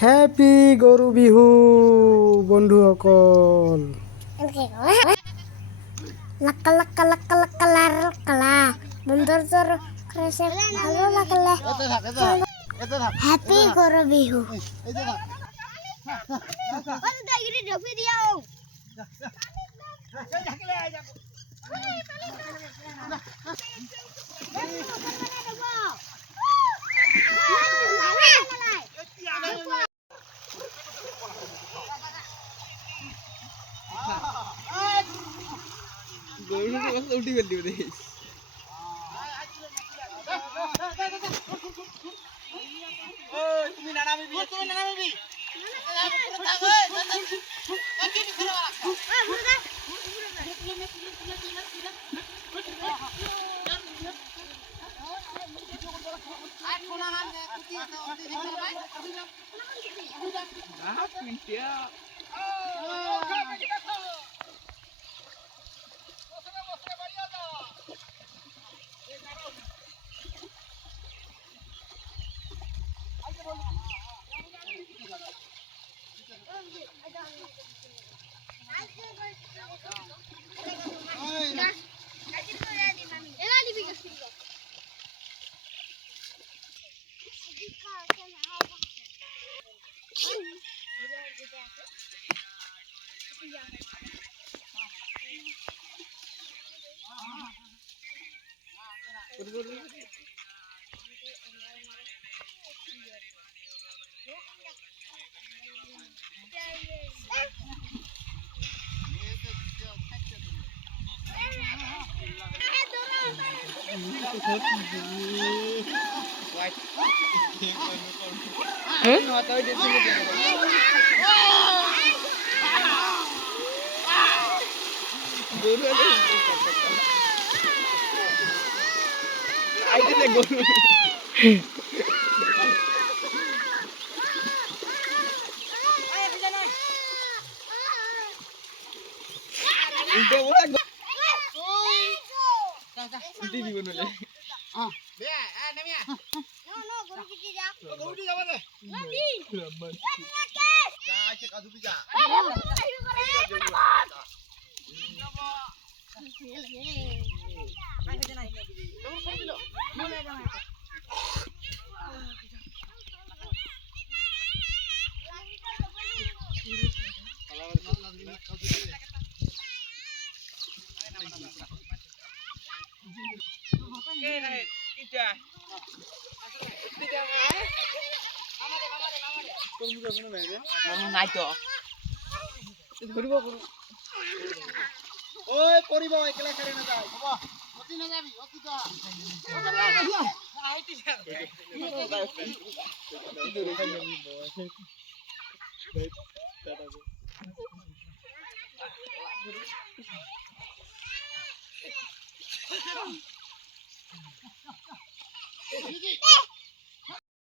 Happy গৰু বিহু বন্ধুসকল। লাক্কা লাক্কা লাক্কা লাক্কা লাক্কা বন্ধুৰ কৰিছে ভালো লাগিলে হেপী গৰু বিহু। উল্টি ফেললি বোধ তুমি নানামিবি উল্টি দিব নলে নাই তো ধরিব করু ওই পরিব একলা করে না যাও বাবা অতি না যাবি অতি তো আইতি যা দূরে যাবি বাবা